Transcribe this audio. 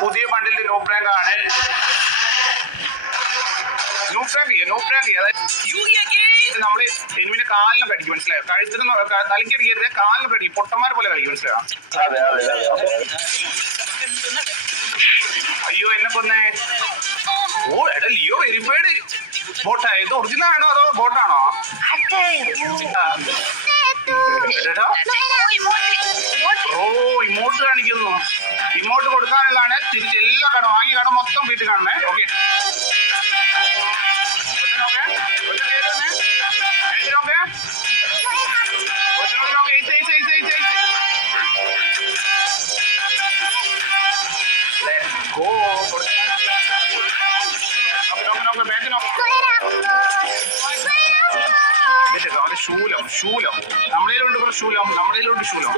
പുതിയ ബണ്ടിലിന്റെ no prank ആണ്. No prank നമ്മള് എനിമിന്റെ കാലിനും കടിക്കും, മനസ്സിലായോ? കഴുത്തിന് തലയ്ക്ക് അടിക്കരുത്, കാലിനും കടിക്കും, പൊട്ടന്മാരെ പോലെ കളിക്കും, മനസ്സിലായോ? അയ്യോ എന്നെ കൊന്നേ. ഓ എടാ ലിയോ വെരിഫൈഡ് ബോട്ടാ. ഇത് ഒറിജിനൽ ആണോ അതോ ബോട്ടാണോ? ഓ ഇമോട്ട് കാണിക്കുന്നു. ഇമോട്ട് കൊടുക്കാനുള്ളതാണ്. തിരിച്ച് എല്ലാ കടം വാങ്ങിയ കടം മൊത്തം വീട്ടിൽ കാണണേ. ഓക്കെ ശൂലം ശൂലം നമ്മുടെയിലുണ്ട്, ശൂലം നമ്മുടെയിലുണ്ട്, ശൂലം